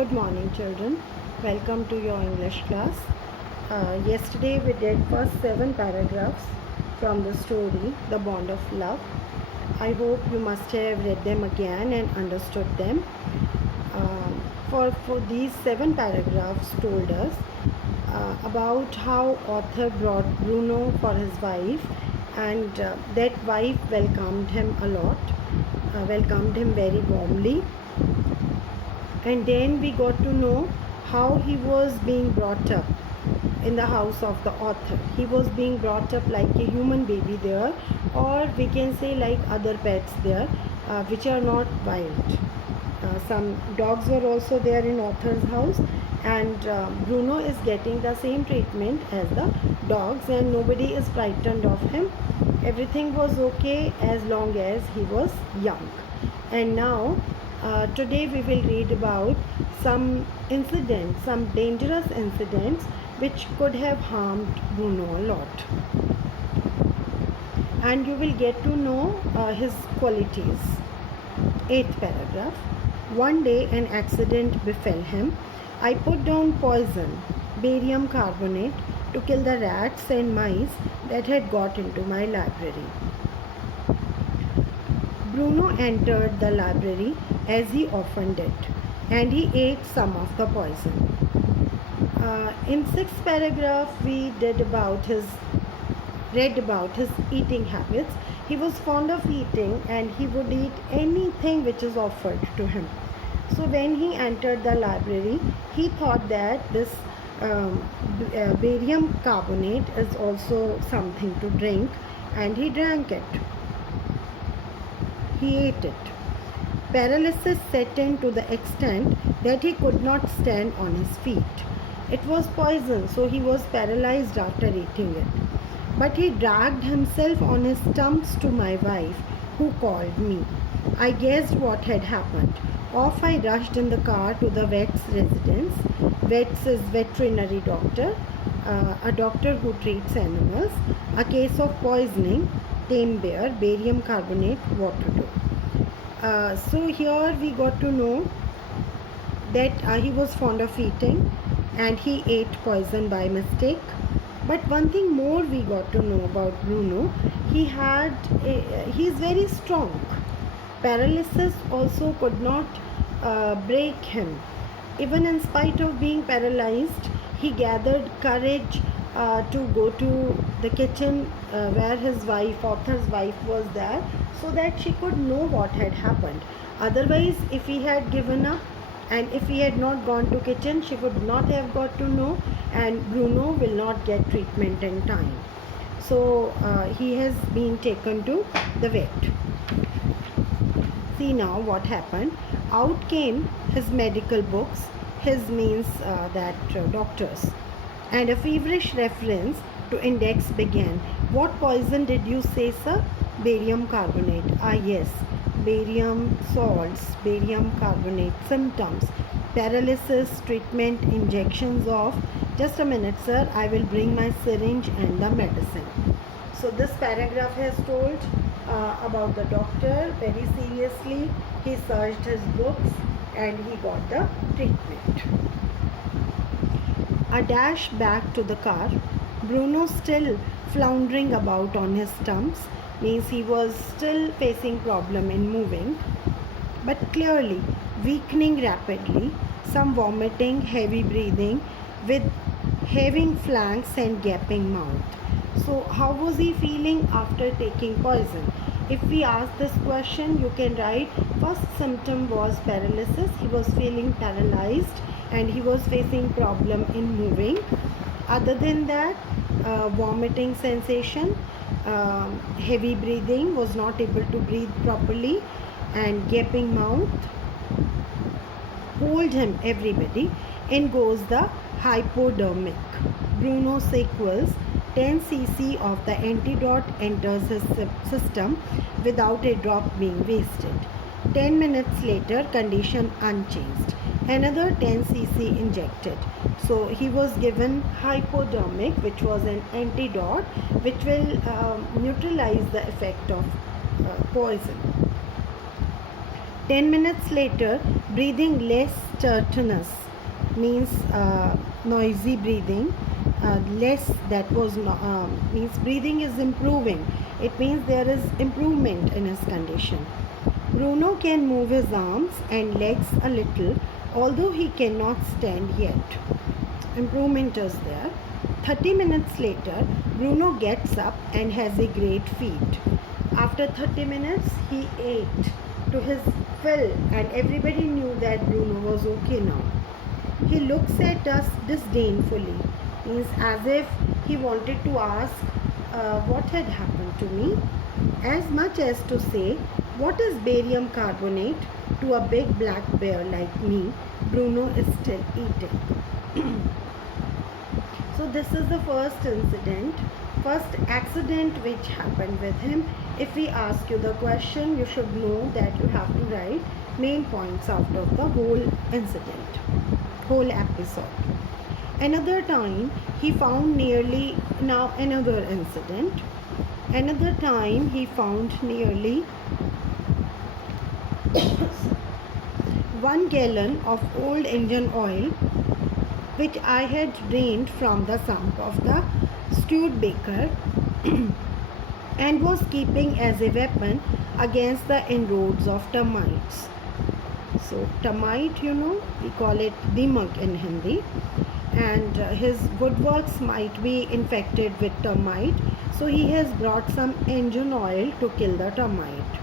Good morning, children. Welcome to your English class. Yesterday we did first 7 paragraphs from the story The Bond of Love. I hope you must have read them again and understood them. For these 7 paragraphs told us about how author brought Bruno for his wife, and that wife welcomed him a lot, welcomed him very warmly. And then we got to know how he was being brought up in the house of the author. He was being brought up like a human baby there, or we can say like other pets there, which are not wild. Some dogs were also there in author's house, and Bruno is getting the same treatment as the dogs, and nobody is frightened of him. Everything was okay as long as he was young. And now today we will read about some incidents, some dangerous incidents which could have harmed Bruno a lot. And you will get to know his qualities. 8th paragraph. One day an accident befell him. I put down poison, barium carbonate, to kill the rats and mice that had got into my library. Bruno entered the library as he often did, and he ate some of the poison. In 6th paragraph, we read about his eating habits. He was fond of eating, and he would eat anything which is offered to him. So when he entered the library, he thought that this barium carbonate is also something to drink, and he drank it. He ate it. Paralysis set in to the extent that he could not stand on his feet. It was poison, so he was paralyzed after eating it. But he dragged himself on his stumps to my wife, who called me. I guessed what had happened. Off I rushed in the car to the vet's residence. Vet's is veterinary doctor, a doctor who treats animals. A case of poisoning, tame bear, barium carbonate, what to do. So here we got to know that he was fond of eating, and he ate poison by mistake. But one thing more we got to know about Bruno, he's very strong. Paralysis also could not break him. Even in spite of being paralyzed, he gathered courage to go to the kitchen where his wife, author's wife, was there, so that she could know what had happened. Otherwise, if he had given up and if he had not gone to kitchen, she would not have got to know, and Bruno will not get treatment in time. So he has been taken to the vet. See now what happened. Out came his medical books, his means doctors, and a feverish reference to index began. What poison did you say, sir? Barium carbonate. Ah, yes. Barium salts, barium carbonate. Symptoms: paralysis, treatment, injections of. Just a minute, sir. I will bring my syringe and the medicine. So this paragraph has told about the doctor. Very seriously, he searched his books and he got the treatment. A dash back to the car. Bruno, still floundering about on his stumps, means he was still facing problem in moving, but clearly weakening rapidly, some vomiting, heavy breathing, with heaving flanks and gaping mouth. So how was he feeling after taking poison? If we ask this question, you can write first symptom was paralysis. He was feeling paralyzed and he was facing problem in moving. Other than that, vomiting sensation, heavy breathing, was not able to breathe properly, and gaping mouth. Hold him, everybody. In goes the hypodermic. Bruno sequels. 10 cc of the antidote enters his system without a drop being wasted. 10 minutes later, condition unchanged. Another 10 cc injected. So he was given hypodermic, which was an antidote which will neutralize the effect of poison. 10 minutes later, breathing less stertorous, means noisy breathing, less, that was means breathing is improving. It means there is improvement in his condition. Bruno can move his arms and legs a little, although he cannot stand yet. Improvement is there. 30 minutes later, Bruno gets up and has a great feed. After 30 minutes, he ate to his fill, and everybody knew that Bruno was okay now. He looks at us disdainfully, means as if he wanted to ask what had happened to me, as much as to say, what is barium carbonate to a big black bear like me? Bruno is still eating. So this is the first incident, first accident which happened with him. If we ask you the question, you should know that you have to write main points out of the whole incident, whole episode. Another time he found nearly, now another incident. Another time he found nearly 1 gallon of old engine oil which I had drained from the sump of the Studebaker and was keeping as a weapon against the inroads of termites. So termite, we call it dimag in Hindi, and his woodworks might be infected with termite, so he has brought some engine oil to kill the termite.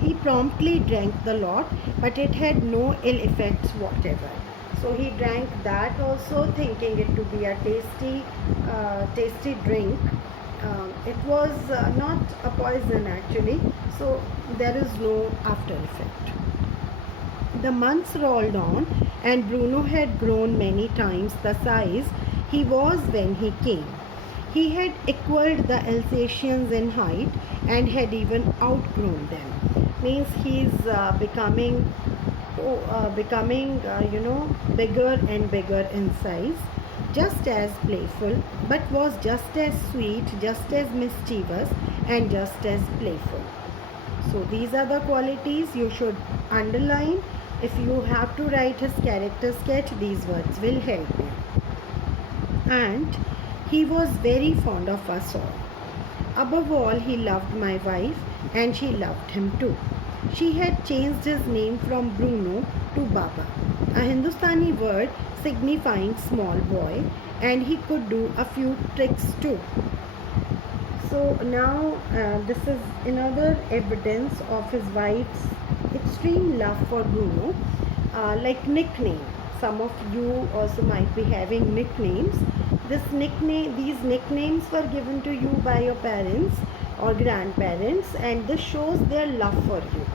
He promptly drank the lot, but it had no ill effects whatever. So he drank that also, thinking it to be a tasty drink. It was not a poison actually, so there is no after effect. The months rolled on, and Bruno had grown many times the size he was when he came. He had equaled the Alsatians in height and had even outgrown them. Means he's becoming bigger and bigger in size, just as playful, but was just as sweet, just as mischievous, and just as playful. So these are the qualities you should underline. If you have to write his character sketch, these words will help you. And he was very fond of us all. Above all, he loved my wife, and she loved him too. She had changed his name from Bruno to Baba, a Hindustani word signifying small boy, and he could do a few tricks too. So now this is another evidence of his wife's extreme love for Bruno, like nickname. Some of you also might be having nicknames. These nicknames were given to you by your parents or grandparents, and this shows their love for you.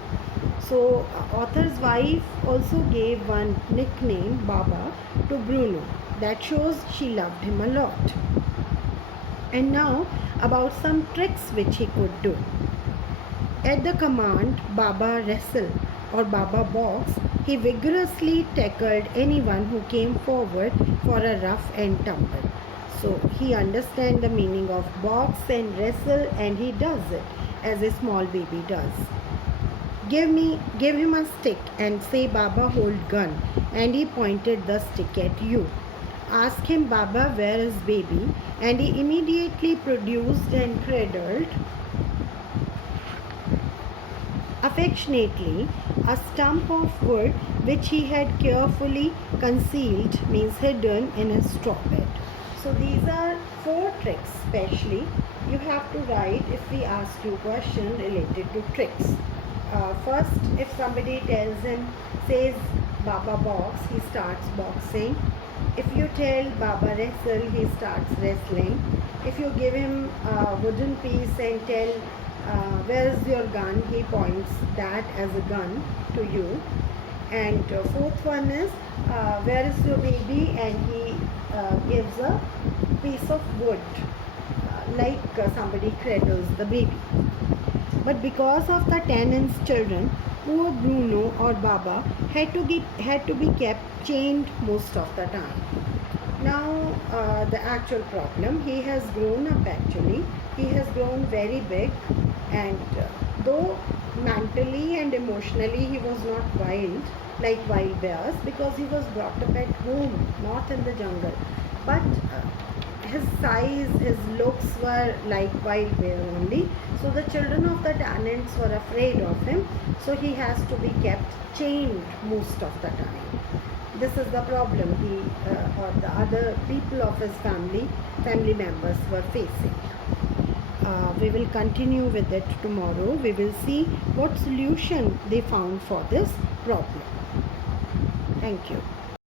So author's wife also gave one nickname, Baba, to Bruno. That shows she loved him a lot. And now about some tricks which he could do. At the command Baba wrestle or Baba box, he vigorously tackled anyone who came forward for a rough and tumble. So he understands the meaning of box and wrestle, and he does it as a small baby does. Give him a stick and say, Baba, hold gun, and he pointed the stick at you. Ask him, Baba, where is baby? And he immediately produced and cradled affectionately a stump of wood which he had carefully concealed, means hidden, in his straw bed. So these are 4 tricks specially you have to write if we ask you a question related to tricks. First, if somebody tells him, says Baba box, he starts boxing. If you tell Baba wrestle, he starts wrestling. If you give him a wooden piece and tell where is your gun, he points that as a gun to you. And 4th one is where is your baby, and he gives a piece of wood like somebody cradles the baby. But because of the 10-inch children, poor Bruno or Baba had to be kept chained most of the time. Now the actual problem, he has grown up actually. He has grown very big, and though mentally and emotionally he was not wild like wild bears, because he was brought up at home, not in the jungle. But his size, his looks were like wild bear only. So the children of the tenants were afraid of him. So he has to be kept chained most of the time. This is the problem he or the other people of his family members were facing. We will continue with it tomorrow. We will see what solution they found for this problem. Thank you.